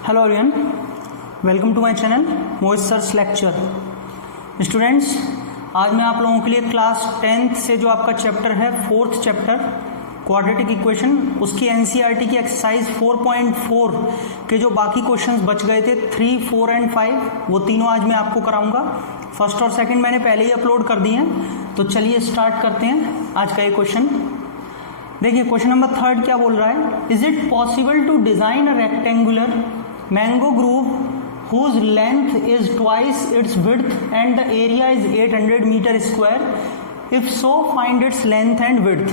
Hello everyone, welcome to my channel Mohit sir's lecture. Students, आज मैं आप लोगों के लिए क्लास 10th से जो आपका चैप्टर है, 4th चैप्टर क्वाड्रेटिक इक्वेशन, उसकी एनसीईआरटी की एक्सरसाइज 4.4 के जो बाकी क्वेश्चंस बच गए थे 3, 4 एंड 5, वो तीनों आज मैं आपको कराऊंगा। फर्स्ट और सेकंड मैंने पहले ही अपलोड कर दिए हैं, तो चलिए स्टार्ट करते हैं आज का ये क्वेश्चन। देखिए क्वेश्चन नंबर 3 क्या बोल रहा है, is it possible to design a rectangular mango grove whose length is twice its width and the area is 800 meter square? If so, find its length and width.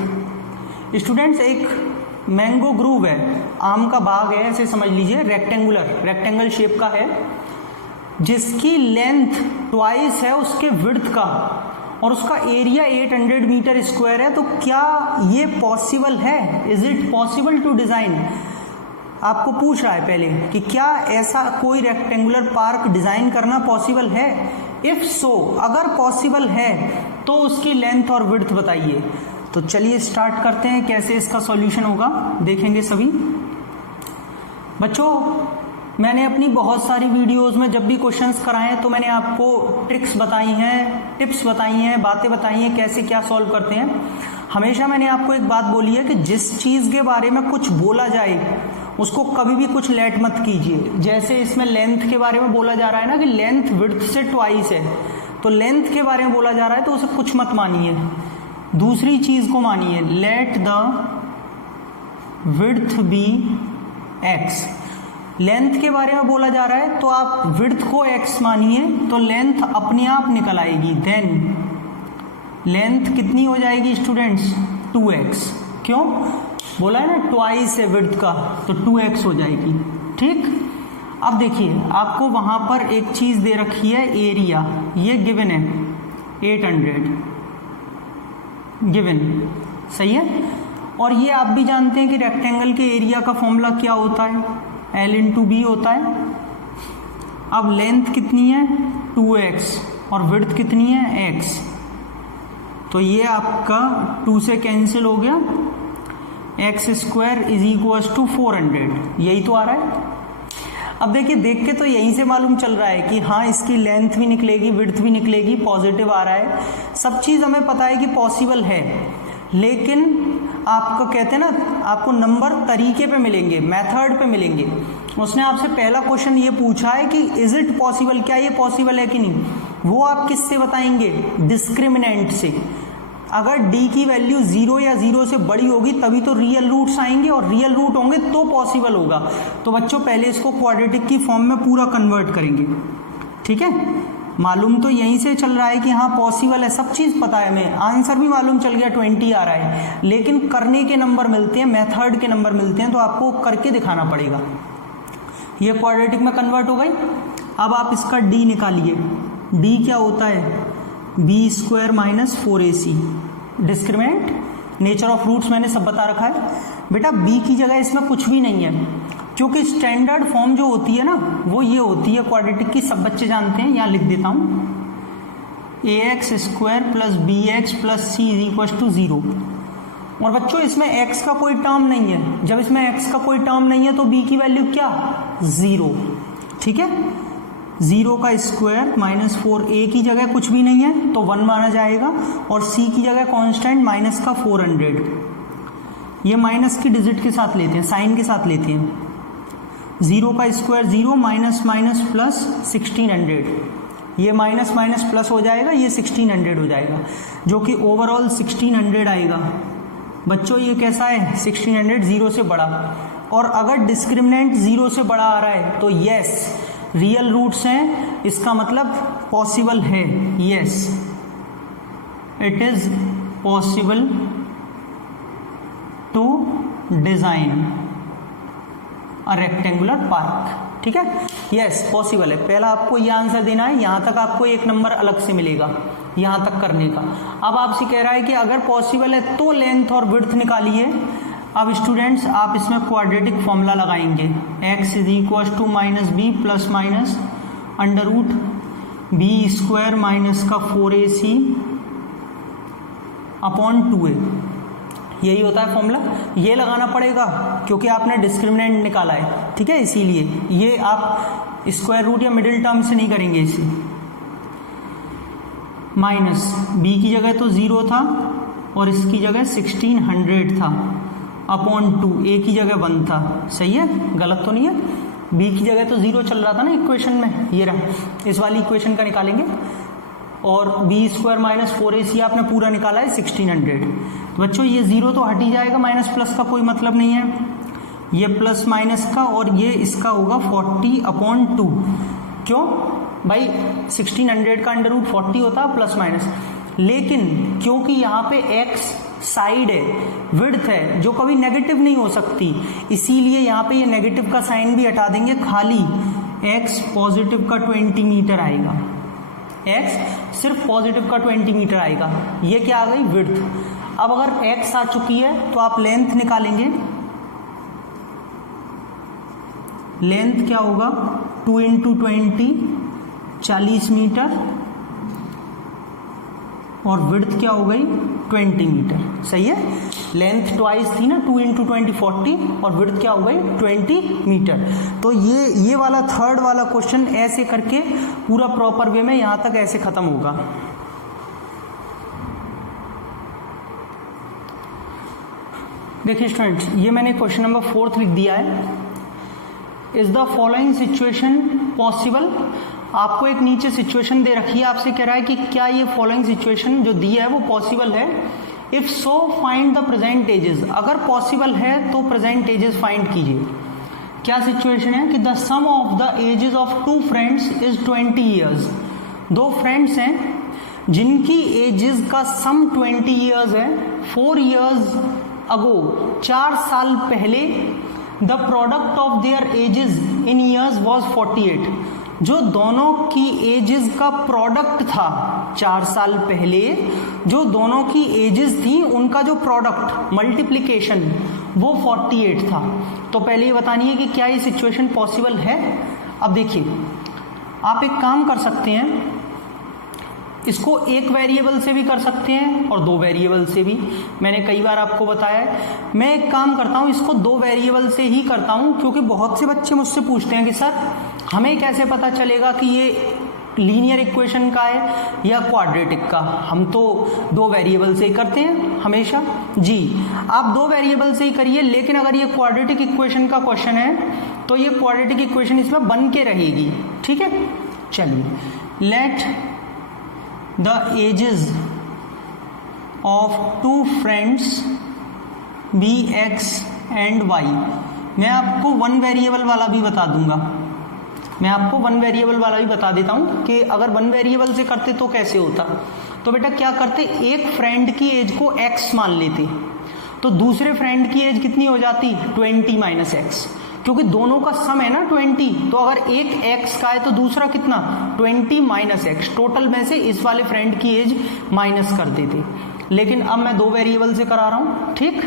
Students, एक mango groove है, आम का बाग है, ऐसे समझ लीजिए, rectangle shape का है, जिसकी लेंथ ट्वाइस है उसके विड्थ का और उसका एरिया 800 मीटर स्क्वायर है। तो क्या ये पॉसिबल है? Is it possible to design? आपको पूछ रहा है पहले कि क्या ऐसा कोई रेक्टेंगुलर पार्क डिजाइन करना पॉसिबल है। इफ सो, अगर पॉसिबल है तो उसकी लेंथ और विड्थ बताइए। तो चलिए स्टार्ट करते हैं, कैसे इसका सॉल्यूशन होगा देखेंगे सभी बच्चों। मैंने अपनी बहुत सारी वीडियोस में जब भी क्वेश्चंस कराए तो मैंने आपको ट्रिक्स बताई हैं, टिप्स बताई हैं, बातें बताई हैं कैसे क्या सॉल्व करते हैं। हमेशा मैंने आपको एक बात बोली है कि जिस चीज के बारे में कुछ बोला जाए उसको कभी भी कुछ लेट मत कीजिए। जैसे इसमें लेंथ के बारे में बोला जा रहा है ना कि लेंथ विड्थ से ट्वाइस है, तो लेंथ के बारे में बोला जा रहा है तो उसे कुछ मत मानिए, दूसरी चीज को मानिए, let the width be X. Length के बारे में बोला जा रहा है तो आप विड्थ को एक्स मानिए, तो लेंथ अपने आप निकल आएगी। देन लेंथ कितनी हो जाएगी स्टूडेंट्स? 2x। क्यों? बोला है ना ट्वाइस है विड्थ का, तो 2x हो जाएगी। ठीक, अब देखिए आपको वहां पर एक चीज दे रखी है, एरिया, ये गिवन है 800 गिवन, सही है। और ये आप भी जानते हैं कि रेक्टेंगल के एरिया का फॉर्मूला क्या होता है, L इंटू बी होता है। अब लेंथ कितनी है? 2x और विड्थ कितनी है? x। तो ये आपका 2 से कैंसिल हो गया, X square is equal to 400, यही तो आ रहा है। अब देखिए, देख के तो यहीं से मालूम चल रहा है कि हाँ इसकी लेंथ भी निकलेगी, विड्थ भी निकलेगी, पॉजिटिव आ रहा है, सब चीज़ हमें पता है कि पॉसिबल है। लेकिन आपको कहते हैं ना, आपको नंबर तरीके पे मिलेंगे, मेथड पे मिलेंगे। उसने आपसे पहला क्वेश्चन ये पूछा है कि इज इट पॉसिबल, क्या ये पॉसिबल है कि नहीं। वो आप किससे बताएंगे? डिस्क्रिमिनेंट से। अगर d की वैल्यू 0 या 0 से बड़ी होगी तभी तो रियल रूट्स आएंगे, और रियल रूट होंगे तो पॉसिबल होगा। तो बच्चों पहले इसको क्वाड्रेटिक की फॉर्म में पूरा कन्वर्ट करेंगे, ठीक है। मालूम तो यहीं से चल रहा है कि हाँ पॉसिबल है, सब चीज़ पता है हमें, आंसर भी मालूम चल गया 20 आ रहा है, लेकिन करने के नंबर मिलते हैं, मेथड के नंबर मिलते हैं, तो आपको करके दिखाना पड़ेगा। ये क्वाड्रेटिक में कन्वर्ट हो गई। अब आप इसका d निकालिए। d क्या होता है? B square minus 4ac। Discriminant, nature of roots मैंने सब बता रखा है बेटा। b की जगह इसमें कुछ भी नहीं है, क्योंकि स्टैंडर्ड फॉर्म जो होती है ना वो ये होती है क्वाड्रेटिक की, सब बच्चे जानते हैं, यहाँ लिख देता हूँ, ax square plus bx plus c is equal to 0। और बच्चों इसमें x का कोई टर्म नहीं है, जब इसमें x का कोई टर्म नहीं है तो b की वैल्यू क्या? 0, ठीक है। 0 का स्क्वायर माइनस 4a की जगह कुछ भी नहीं है तो 1 माना जाएगा, और c की जगह कांस्टेंट माइनस का 400। ये माइनस की डिजिट के साथ लेते हैं, साइन के साथ लेते हैं। 0 का स्क्वायर 0, माइनस माइनस प्लस 1600, ये माइनस माइनस प्लस हो जाएगा, ये 1600 हो जाएगा, जो कि ओवरऑल 1600 आएगा। बच्चों ये कैसा है? 1600 0 से बड़ा। और अगर डिस्क्रिमिनेंट 0 से बड़ा आ रहा है तो यस रियल रूट्स हैं, इसका मतलब पॉसिबल है। Yes it is possible to design a rectangular park, ठीक है। यस पॉसिबल है, पहला आपको ये आंसर देना है, यहां तक आपको एक नंबर अलग से मिलेगा यहां तक करने का। अब आपसे कह रहा है कि अगर पॉसिबल है तो लेंथ और विड्थ निकालिए। अब स्टूडेंट्स आप इसमें क्वाड्रेटिक फॉर्मूला लगाएंगे, x is equal to minus B plus minus under root B square minus का 4ac अपॉन 2a। यही होता है फॉर्मूला, ये लगाना पड़ेगा क्योंकि आपने डिस्क्रिमिनेंट निकाला है, ठीक है, इसीलिए ये आप स्क्वायर रूट या मिडिल टर्म से नहीं करेंगे इसे। माइनस बी की जगह तो 0 था और इसकी जगह 1600 था अपॉन 2, ए की जगह 1 था, सही है, गलत तो नहीं है। बी की जगह तो 0 चल रहा था ना इक्वेशन में, ये रहा, इस वाली इक्वेशन का निकालेंगे। और बी स्क्वायर माइनस 4ac आपने पूरा निकाला है 1600। तो बच्चों ये 0 तो हट ही जाएगा, माइनस प्लस का कोई मतलब नहीं है, ये प्लस माइनस का, और ये इसका होगा 40/2। क्यों भाई, 1600 का अंडर रूट 40 होता है प्लस माइनस, लेकिन क्योंकि यहाँ पे x साइड है, विड्थ है, जो कभी नेगेटिव नहीं हो सकती, इसीलिए यहाँ पे ये नेगेटिव का साइन भी हटा देंगे, खाली x पॉजिटिव का 20 मीटर आएगा, x सिर्फ पॉजिटिव का 20 मीटर आएगा। ये क्या आ गई, विड्थ। अब अगर x आ चुकी है तो आप लेंथ निकालेंगे, लेंथ क्या होगा, 2 × 20 40 मीटर, और विड्थ क्या हो गई 20 मीटर, सही है। लेंथ ट्वाइस थी ना, 2 × 20 40, और विड्थ क्या हो गई 20 मीटर। तो ये वाला थर्ड वाला क्वेश्चन ऐसे करके पूरा प्रॉपर वे में यहां तक ऐसे खत्म होगा। देखिए स्टूडेंट्स, ये मैंने क्वेश्चन नंबर 4 लिख दिया है। Is the following situation possible. आपको एक नीचे सिचुएशन दे रखी है, आपसे कह रहा है कि क्या ये फॉलोइंग सिचुएशन जो दी है वो पॉसिबल है। If so find the present ages. अगर पॉसिबल है तो प्रेजेंट एजेस फाइंड कीजिए। क्या सिचुएशन है कि the sum of the ages of 2 friends is 20 years. 2 friends हैं जिनकी एजेस का सम 20 ईयर्स है। 4 ईयर्स अगो, 4 साल पहले, the product of their edges in years was 48। जो दोनों की एजेस का प्रोडक्ट था 4 साल पहले, जो दोनों की एजेस थी उनका जो प्रोडक्ट मल्टीप्लिकेशन वो 48 था। तो पहले ये बतानी है कि क्या ये सिचुएशन पॉसिबल है। अब देखिए, आप एक काम कर सकते हैं, इसको एक वेरिएबल से भी कर सकते हैं और 2 वेरिएबल से भी। मैंने कई बार आपको बताया है। मैं एक काम करता हूं, इसको 2 वेरिएबल से ही करता हूं, क्योंकि बहुत से बच्चे मुझसे पूछते हैं कि सर हमें कैसे पता चलेगा कि ये लीनियर इक्वेशन का है या क्वाड्रेटिक का। हम तो 2 वेरिएबल से ही करते हैं हमेशा। जी, आप 2 वेरिएबल से ही करिए, लेकिन अगर ये क्वाड्रेटिक इक्वेशन का क्वेश्चन है तो ये क्वाड्रेटिक इक्वेशन इसमें बन के रहेगी, ठीक है। चलिए, late the ages of 2 friends be x and y। मैं आपको 1 वेरिएबल वाला भी बता दूंगा, मैं आपको 1 वेरिएबल वाला भी बता देता हूं कि अगर 1 वेरिएबल से करते तो कैसे होता। तो बेटा क्या करते, एक फ्रेंड की एज को x मान लेते, तो दूसरे फ्रेंड की एज कितनी हो जाती 20 माइनस एक्स, क्योंकि दोनों का सम है ना 20। तो अगर एक x का है तो दूसरा कितना 20 माइनस एक्स, टोटल में से इस वाले फ्रेंड की एज माइनस कर देते। लेकिन अब मैं 2 वेरिएबल से करा रहा हूं, ठीक।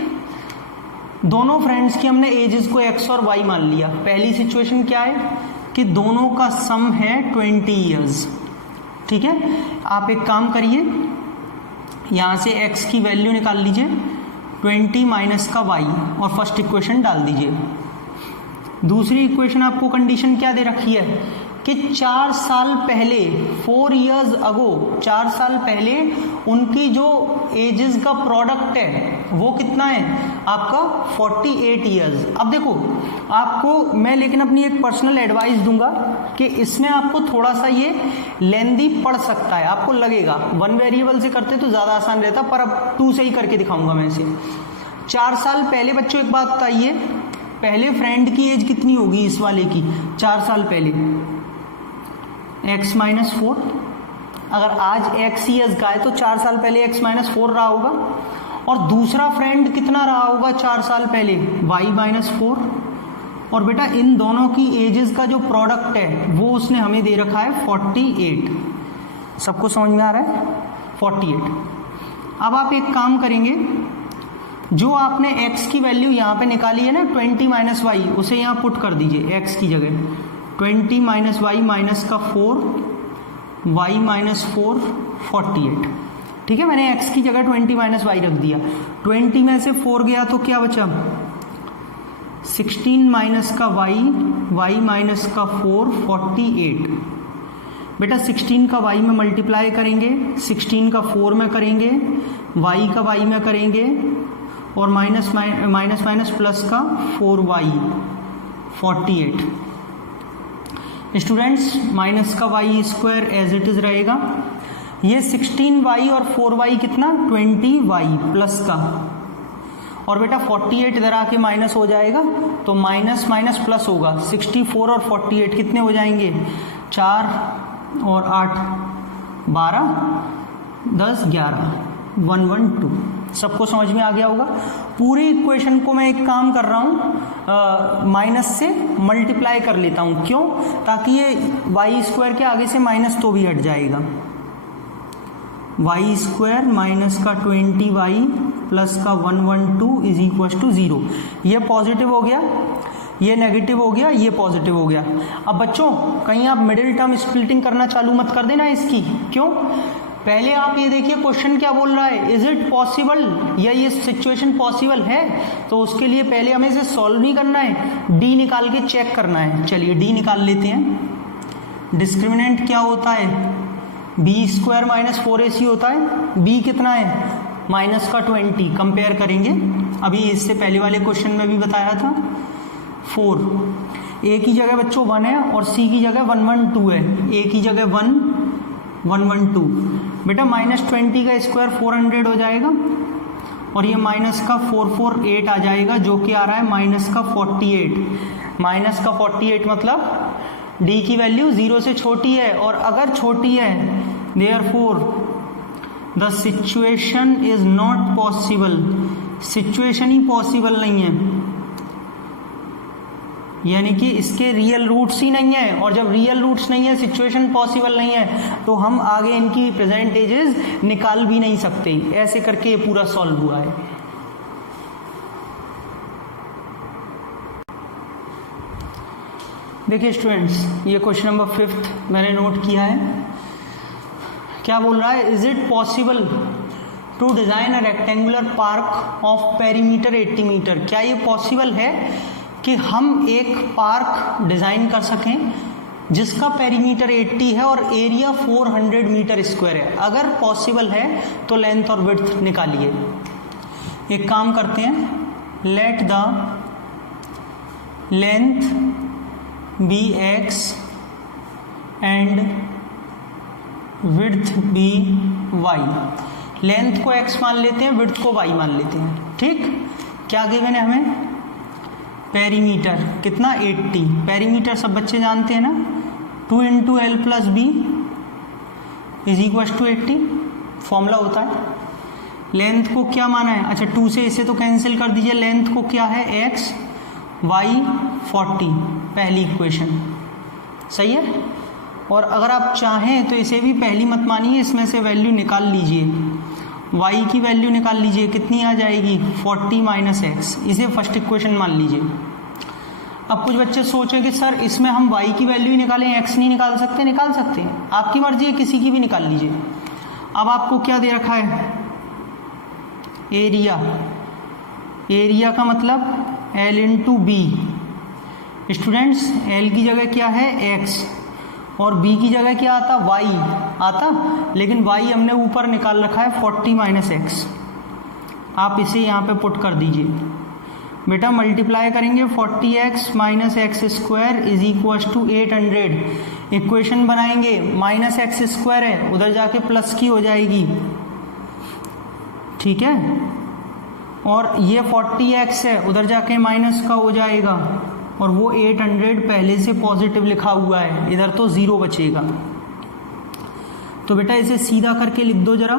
दोनों फ्रेंड्स की हमने एजेस को x और y मान लिया। पहली सिचुएशन क्या है कि दोनों का सम है 20 ईयर्स, ठीक है। आप एक काम करिए, यहां से x की वैल्यू निकाल लीजिए 20 माइनस का y और फर्स्ट इक्वेशन डाल दीजिए। दूसरी इक्वेशन आपको कंडीशन क्या दे रखी है कि 4 साल पहले, 4 इयर्स अगो, 4 साल पहले उनकी जो एजेस का प्रोडक्ट है वो कितना है आपका 48 इयर्स। अब देखो, आपको मैं लेकिन अपनी एक पर्सनल एडवाइस दूंगा कि इसमें आपको थोड़ा सा ये लेंदी पड़ सकता है, आपको लगेगा 1 वेरिएबल से करते तो ज़्यादा आसान रहता, पर अब 2 से ही करके दिखाऊंगा मैं इसे। 4 साल पहले बच्चों एक बात बताइए, पहले फ्रेंड की एज कितनी होगी इस वाले की 4 साल पहले, x माइनस 4। अगर आज x ईयर्स का है तो 4 साल पहले x माइनस 4 रहा होगा। और दूसरा फ्रेंड कितना रहा होगा 4 साल पहले, y माइनस 4। और बेटा इन दोनों की एजेस का जो प्रोडक्ट है वो उसने हमें दे रखा है 48। सबको समझ में आ रहा है 48। अब आप एक काम करेंगे, जो आपने x की वैल्यू यहाँ पे निकाली है ना 20 माइनस वाई, उसे यहाँ पुट कर दीजिए x की जगह। 20 माइनस वाई माइनस का 4, y माइनस 4, 48, ठीक है, मैंने x की जगह 20 माइनस वाई रख दिया। 20 में से 4 गया तो क्या बचा, 16 माइनस का y माइनस का 4 48। बेटा 16 का y में मल्टीप्लाई करेंगे, 16 का 4 में करेंगे, y का y में करेंगे और माइनस माइनस प्लस का 4y 48। स्टूडेंट्स माइनस का y square as it is रहेगा। ये 16y और 4y कितना 20y प्लस का, और बेटा 48 इधर आके माइनस हो जाएगा तो माइनस माइनस प्लस होगा। 64 और 48 कितने हो जाएंगे, 4 और 8 12 10 11 112। सबको समझ में आ गया होगा। पूरी इक्वेशन को मैं एक काम कर रहा हूँ, माइनस से मल्टीप्लाई कर लेता हूँ। क्यों, ताकि ये वाई स्क्वायर के आगे से माइनस तो भी हट जाएगा। वाई स्क्वायर माइनस का 20y प्लस का 112 इज इक्वल टू 0। ये पॉजिटिव हो गया, ये नेगेटिव हो गया, ये पॉजिटिव हो गया। अब बच्चों कहीं आप मिडिल टर्म स्प्लिटिंग करना चालू मत कर देना इसकी। क्यों, पहले आप ये देखिए क्वेश्चन क्या बोल रहा है, इज इट पॉसिबल, या ये सिचुएशन पॉसिबल है, तो उसके लिए पहले हमें इसे सॉल्व नहीं करना है, डी निकाल के चेक करना है। चलिए डी निकाल लेते हैं। डिस्क्रिमिनेंट क्या होता है, बी स्क्वायर माइनस 4ac होता है। बी कितना है, माइनस का 20। कंपेयर करेंगे, अभी इससे पहले वाले क्वेश्चन में भी बताया था 4। ए की जगह बच्चों 1 है और सी की जगह 112 है। ए की जगह 1 112। बेटा माइनस 20 का स्क्वायर 400 हो जाएगा और ये माइनस का 448 आ जाएगा, जो कि आ रहा है माइनस का 48। माइनस का 48 मतलब डी की वैल्यू 0 से छोटी है, और अगर छोटी है therefore the situation is not possible. Situation he possible नहीं है, यानी कि इसके रियल रूट्स ही नहीं है, और जब रियल रूट्स नहीं है, सिचुएशन पॉसिबल नहीं है, तो हम आगे इनकी प्रेजेंटेजेस निकाल भी नहीं सकते। ऐसे करके ये पूरा सॉल्व हुआ है। देखिए स्टूडेंट्स, ये क्वेश्चन नंबर 5 मैंने नोट किया है। क्या बोल रहा है, is it possible to design a rectangular park of perimeter 80 metre. क्या ये पॉसिबल है कि हम एक पार्क डिजाइन कर सकें जिसका पेरीमीटर 80 है और एरिया 400 मीटर स्क्वायर है। अगर पॉसिबल है तो लेंथ और विड्थ निकालिए। एक काम करते हैं, let the length be x and width be y। Length को x मान लेते हैं, विड्थ को y मान लेते हैं। ठीक, क्या गिवन है हमें, पेरीमीटर कितना 80। पेरीमीटर सब बच्चे जानते हैं ना, 2 into L plus B is equal to 80 formula होता है। लेंथ को क्या माना है, अच्छा 2 से इसे तो कैंसिल कर दीजिए। लेंथ को क्या है, x y 40, पहली इक्वेशन सही है। और अगर आप चाहें तो इसे भी पहली मत मानिए, इसमें से वैल्यू निकाल लीजिए। y की वैल्यू निकाल लीजिए, कितनी आ जाएगी 40 माइनस एक्स, इसे फर्स्ट इक्वेशन मान लीजिए। अब कुछ बच्चे सोचें कि सर इसमें हम y की वैल्यू ही निकालें, x नहीं निकाल सकते। निकाल सकते हैं, आपकी मर्जी है, किसी की भी निकाल लीजिए। अब आपको क्या दे रखा है, एरिया। एरिया का मतलब L into B. Students L की जगह क्या है x और b की जगह क्या आता, y आता, लेकिन y हमने ऊपर निकाल रखा है 40 माइनस एक्स। आप इसे यहाँ पे पुट कर दीजिए। बेटा मल्टीप्लाई करेंगे 40x minus X square is equal to 800। Equation बनाएंगे, माइनस एक्स स्क्वायर है, उधर जाके प्लस की हो जाएगी, ठीक है। और ये 40x है, उधर जाके माइनस का हो जाएगा, और वो 800 पहले से पॉजिटिव लिखा हुआ है, इधर तो 0 बचेगा। तो बेटा इसे सीधा करके लिख दो जरा।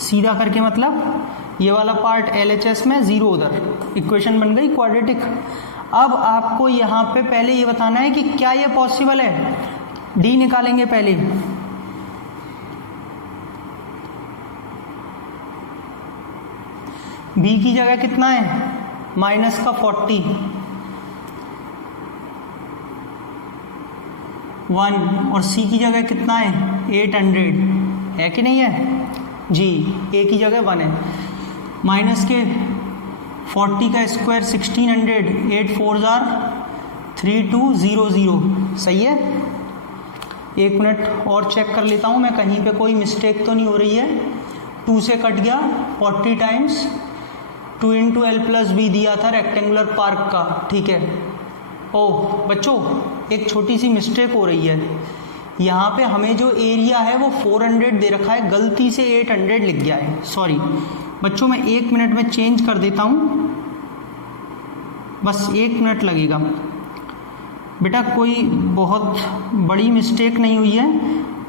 सीधा करके मतलब ये वाला पार्ट LHS में 0 उधर, इक्वेशन बन गई क्वाड्रेटिक। अब आपको यहाँ पे पहले ये बताना है कि क्या ये पॉसिबल है। डी निकालेंगे पहले। बी की जगह कितना है, माइनस का 40, 1, और सी की जगह कितना है 800। है कि नहीं है जी, ए की जगह 1 है। माइनस के 40 का स्क्वायर 1600, 8 4 जार 3200, सही है। एक मिनट और चेक कर लेता हूँ मैं, कहीं पे कोई मिस्टेक तो नहीं हो रही है। 2 से कट गया, 40 times 2 into L plus B दिया था रेक्टेंगुलर पार्क का, ठीक है। ओह बच्चों, एक छोटी सी मिस्टेक हो रही है, यहाँ पे हमें जो एरिया है वो 400 दे रखा है, गलती से 800 लिख गया है, सॉरी बच्चों। मैं 1 मिनट में चेंज कर देता हूँ, बस 1 मिनट लगेगा बेटा, कोई बहुत बड़ी मिस्टेक नहीं हुई है,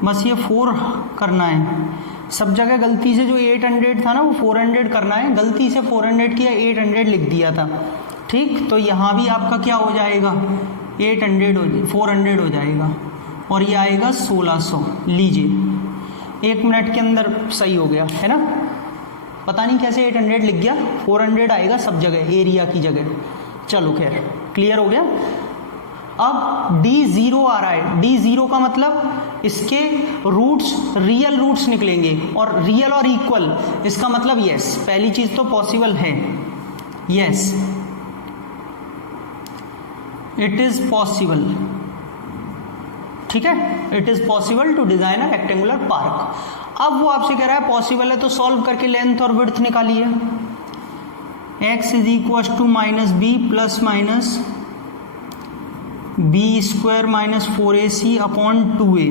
बस ये 4 करना है। सब जगह गलती से जो 800 था ना वो 400 करना है, गलती से 400 किया, 800 लिख दिया था, ठीक। तो यहाँ भी आपका क्या हो जाएगा, 400 हो जाएगा और ये आएगा 1600। लीजिए 1 मिनट के अंदर सही हो गया है ना, पता नहीं कैसे 800 लिख गया, 400 आएगा सब जगह एरिया की जगह। चलो खैर क्लियर हो गया। अब D0 आ रहा है, D0 का मतलब इसके रूट्स रियल रूट्स निकलेंगे, और रियल और इक्वल इसका मतलब यस, पहली चीज तो पॉसिबल है, यस इट इज पॉसिबल, ठीक है, it is possible to design a rectangular park. अब वो आपसे कह रहा है पॉसिबल है तो सॉल्व करके लेंथ और विड्थ निकालिए। x is equal to minus B plus minus B square minus 4ac upon 2a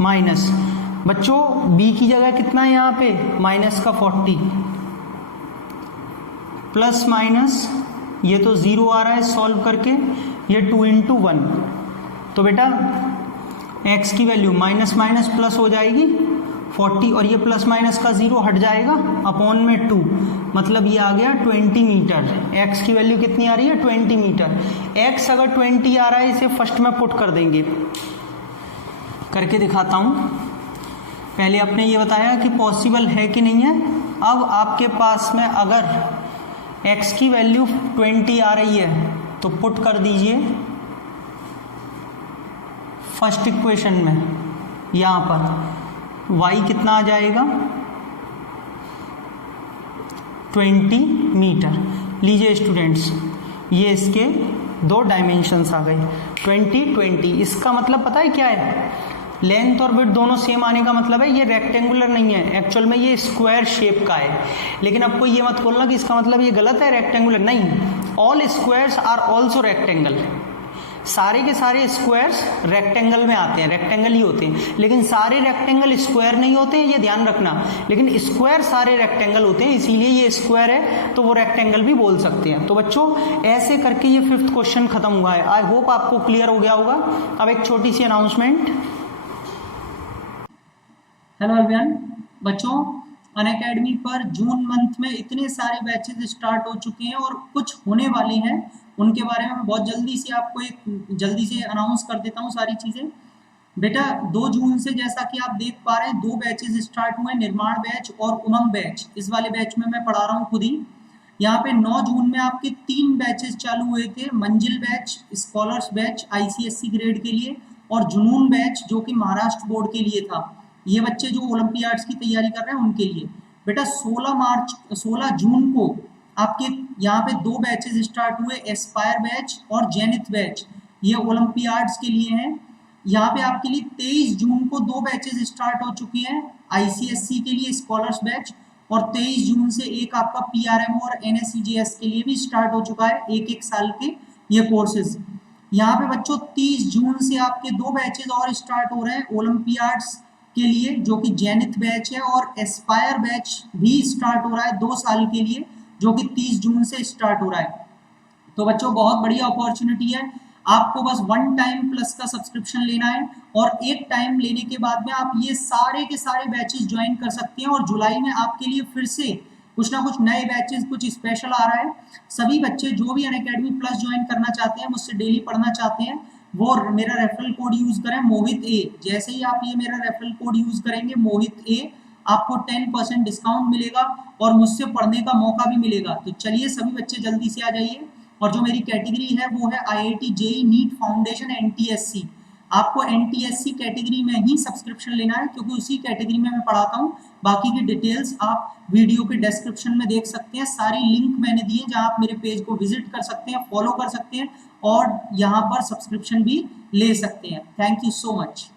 minus, बच्चों b की जगह कितना है यहाँ पे, माइनस का 40 प्लस माइनस ये तो 0 आ रहा है सॉल्व करके, ये 2 इंटू 1, तो बेटा x की वैल्यू माइनस माइनस प्लस हो जाएगी 40 और ये प्लस माइनस का 0 हट जाएगा, अपॉन में 2, मतलब ये आ गया 20 मीटर। x की वैल्यू कितनी आ रही है, 20 मीटर। x अगर 20 आ रहा है, इसे फर्स्ट में पुट कर देंगे, करके दिखाता हूँ। पहले आपने ये बताया कि पॉसिबल है कि नहीं है। अब आपके पास में अगर x की वैल्यू 20 आ रही है तो पुट कर दीजिए फर्स्ट इक्वेशन में, यहाँ पर y कितना आ जाएगा 20 मीटर। लीजिए स्टूडेंट्स, ये इसके 2 डायमेंशंस आ गए 20 20। इसका मतलब पता है क्या है, लेंथ और विड्थ दोनों सेम आने का मतलब है ये रेक्टेंगुलर नहीं है, एक्चुअल में ये स्क्वायर शेप का है। लेकिन आपको ये मत बोलना कि इसका मतलब ये गलत है रेक्टेंगुलर, नहीं, all squares are also rectangle. सारे के सारे स्क्वायर्स रेक्टेंगल में आते हैं, रेक्टेंगल ही होते हैं, लेकिन सारे रेक्टेंगल स्क्वायर नहीं होते हैं, ये ध्यान रखना। लेकिन स्क्वायर सारे रेक्टेंगल होते हैं, इसीलिए ये स्क्वायर है तो वो रेक्टेंगल भी बोल सकते हैं। तो बच्चों ऐसे करके ये 5th क्वेश्चन खत्म हुआ है। आई होप आपको क्लियर हो गया होगा। अब एक छोटी सी अनाउंसमेंट। हेलो एवरीवन, बच्चों अनअकैडमी पर जून मंथ में इतने सारे बैचेस स्टार्ट हो चुके हैं और कुछ होने वाले हैं, उनके बारे में मैं बहुत जल्दी से आपको एक जल्दी से अनाउंस कर देता हूँ सारी चीज़ें। बेटा 2 जून से जैसा कि आप देख पा रहे हैं 2 बैचेस स्टार्ट हुए, निर्माण बैच और उमंग बैच। इस वाले बैच में मैं पढ़ा रहा हूँ खुद ही। यहाँ पे 9 जून में आपके 3 बैचेस चालू हुए थे, मंजिल batch, scholars batch ICSE grade के लिए, और जुनून बैच जो कि महाराष्ट्र बोर्ड के लिए था। ये बच्चे जो ओलंपियाड्स की तैयारी कर रहे हैं उनके लिए। बेटा 16 जून को आपके यहाँ पे 2 बैचेस स्टार्ट हुए, एस्पायर बैच और जेनिथ बैच, ये ओलंपियाड्स के लिए हैं। यहाँ पे आपके लिए 23 जून को 2 बैचेस स्टार्ट हो चुके हैं, ICSE के लिए स्कॉलर्स बैच, और 23 जून से एक आपका PRMO और NSEGS के लिए भी स्टार्ट हो चुका है, 1-1 साल के ये कोर्सेज। यहाँ पे बच्चों 30 जून से आपके 2 बैचेस और स्टार्ट हो रहे हैं ओलंपियाड्स के लिए, जो कि जेनिथ बैच है, और एस्पायर बैच भी स्टार्ट हो रहा है 2 साल के लिए, जो कि 30 जून से स्टार्ट हो रहा है। तो बच्चों बहुत बढ़िया अपॉर्चुनिटी है, आपको बस 1 टाइम प्लस का सब्सक्रिप्शन लेना है, और 1 टाइम लेने के बाद में आप ये सारे के सारे बैचेस ज्वाइन कर सकते हैं। और जुलाई में आपके लिए फिर से कुछ ना कुछ नए बैचेस, कुछ स्पेशल आ रहा है। सभी बच्चे जो भी अनअकैडमी प्लस ज्वाइन करना चाहते हैं, मुझसे डेली पढ़ना चाहते हैं, वो मेरा रेफरल कोड यूज करें मोहित ए। जैसे ही आप ये मेरा रेफरल कोड यूज करेंगे मोहित ए, आपको 10% डिस्काउंट मिलेगा और मुझसे पढ़ने का मौका भी मिलेगा। तो चलिए सभी बच्चे जल्दी से आ जाइए। और जो मेरी कैटेगरी है वो है IIT JEE NEET foundation NTSC। आपको NTSC कैटेगरी में ही सब्सक्रिप्शन लेना है क्योंकि उसी कैटेगरी में मैं पढ़ाता हूँ। बाकी की डिटेल्स आप वीडियो के डिस्क्रिप्शन में देख सकते हैं, सारी लिंक मैंने दी है जहाँ आप मेरे पेज को विजिट कर सकते हैं, फॉलो कर सकते हैं और यहाँ पर सब्सक्रिप्शन भी ले सकते हैं। Thank you so much.